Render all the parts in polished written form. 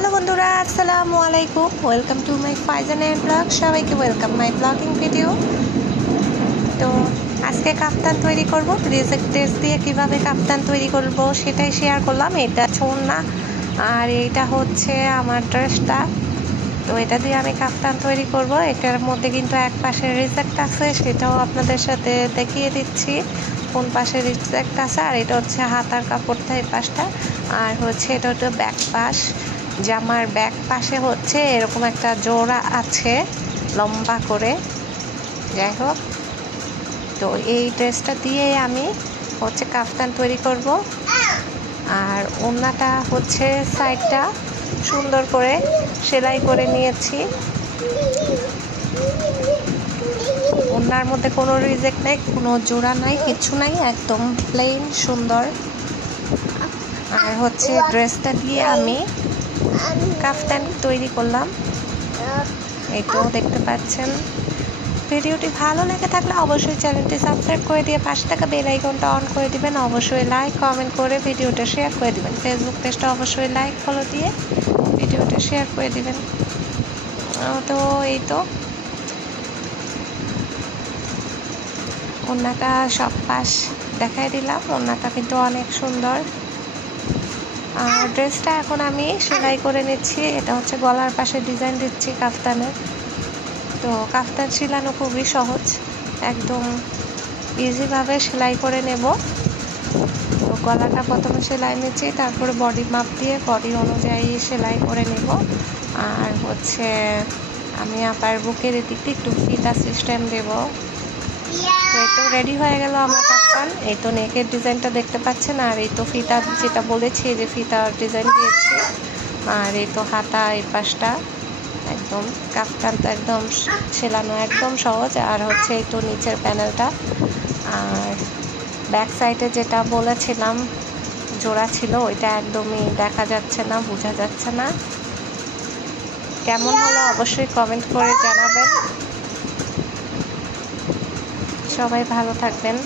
Hello বন্ধুরা, আসসালামু আলাইকুম। Welcome to my Faizan and blog. সবাইকে ওয়েলকাম মাই ব্লগিং ভিডিও। তো আজকে কাফতান তৈরি করব। রিজেক্ট ড্রেস দিয়ে কিভাবে কাফতান তৈরি করব সেটাই শেয়ার করলাম। এটা ছোঁড়না আর এইটা হচ্ছে আমার ড্রেসটা। তো এটা দিয়ে আমি কাফতান তৈরি করব। এটার মধ্যে কিন্তু এক পাশে রিজেক্ট আছে, সেটাও আপনাদের সাথে দেখিয়ে দিচ্ছি কোন পাশে রিজেক্ট আছে। আর এটা হচ্ছে হাতার কাপড়টা এই পাশটা, আর হচ্ছে এটা হচ্ছে ব্যাক পাশ। জামার ব্যাক পাশে হচ্ছে এরকম একটা জোড়া আছে লম্বা করে। যাই হোক, তো এই ড্রেসটা দিয়ে আমি হচ্ছে কাফতান তৈরি করব। আর ওড়নাটা হচ্ছে সাইডটা সুন্দর করে সেলাই করে নিয়েছি। ওড়নার মধ্যে কোনো রিজেক্ট নাই, কোনো জোড়া নাই, কিছু নাই, একদম প্লেন সুন্দর। আর হচ্ছে ড্রেসটা দিয়ে আমি কাফতান তৈরি করলাম। এই তো দেখতে পাচ্ছেন। ভিডিওটি ভালো লেগে থাকলে অবশ্যই চ্যানেলটি সাবস্ক্রাইব করে দিয়ে পাশে থাকা বেল আইকনটা অন করে দিবেন। অবশ্যই লাইক কমেন্ট করে ভিডিওটা শেয়ার করে দিবেন। ফেসবুক পেজটা অবশ্যই লাইক ফলো দিয়ে ভিডিওটা শেয়ার করে দিবেন। তো এই তো ওড়নাটা সব পাশ দেখাই দিলাম। ওড়নাটা কিন্তু অনেক সুন্দর। আর ড্রেসটা এখন আমি সেলাই করে নিচ্ছি। এটা হচ্ছে গলার পাশে ডিজাইন দিচ্ছি কাফতানের। তো কাফতান সেলানো খুবই সহজ, একদম ইজিভাবে সেলাই করে নেব। তো গলাটা প্রথমে সেলাই নিচ্ছি, তারপরে বডি মাপ দিয়ে বডি অনুযায়ী সেলাই করে নেব। আর হচ্ছে আমি আবার বুকের এদিকে একটু ফিতা সিস্টেম দেব। তো এই তো রেডি হয়ে গেল আমার কাফতান। এই তো নেকের ডিজাইনটা দেখতে পাচ্ছেন, আর এই তো ফিতা যেটা বলেছি যে ফিতার ডিজাইন দিয়েছি। আর এই তো হাতা এই পাশটা একদম। কাফতানটা একদম সেলানো একদম সহজ। আর হচ্ছে এই তো নিচের প্যানেলটা। আর ব্যাক সাইডে যেটা বলেছিলাম জোড়া ছিল, ওইটা একদমই দেখা যাচ্ছে না, বোঝা যাচ্ছে না। কেমন হলো অবশ্যই কমেন্ট করে জানাবেন। সবাই ভালো থাকবেন।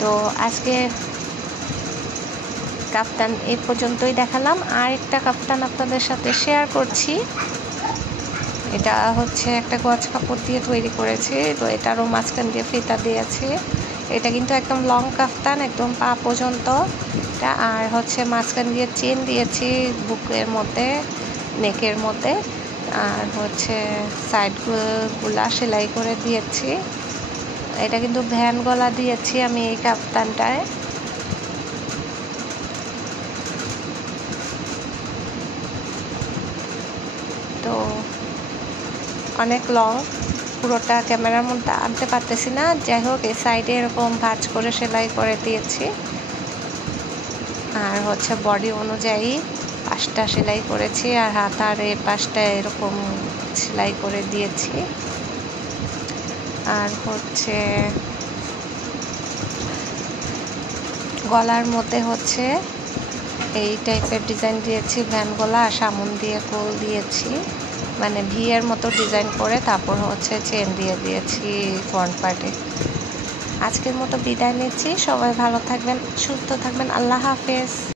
তো আজকে কাফতান এই পর্যন্তই দেখালাম। আর একটা কাফতান আপনাদের সাথে শেয়ার করছি। এটা হচ্ছে একটা গজ কাপড় দিয়ে তৈরি করেছি। তো এটারও মাঝখান দিয়ে ফিতা দিয়েছি। এটা কিন্তু একদম লং কাফতান, একদম পা পর্যন্ত এটা। আর হচ্ছে মাঝখান দিয়ে চেন দিয়েছি বুকের মধ্যে, নেকের মধ্যে। আর হচ্ছে সাইডগুলা সেলাই করে দিয়েছি। এটা কিন্তু ভ্যান গলা দিয়েছি আমি এই কাফতানটায়। তো অনেক লং, পুরোটা ক্যামেরার মধ্যে আনতে পারতেছি না। যাই হোক, এই সাইডে এরকম ভাঁজ করে সেলাই করে দিয়েছি। আর হচ্ছে বডি অনুযায়ী পাশটা সেলাই করেছি, আর হাতার এই পাশটা এরকম সেলাই করে দিয়েছি। আর হচ্ছে গলার মধ্যে হচ্ছে এই টাইপের ডিজাইন দিয়েছি, ভ্যান গলা। আর সামন দিয়ে গোল দিয়েছি, মানে ভি এর মতো ডিজাইন করে। তারপর হচ্ছে চেন দিয়ে দিয়েছি ফ্রন্ট পার্টে। আজকের মতো বিদায় নিচ্ছি। সবাই ভালো থাকবেন, সুস্থ থাকবেন। আল্লাহ হাফেজ।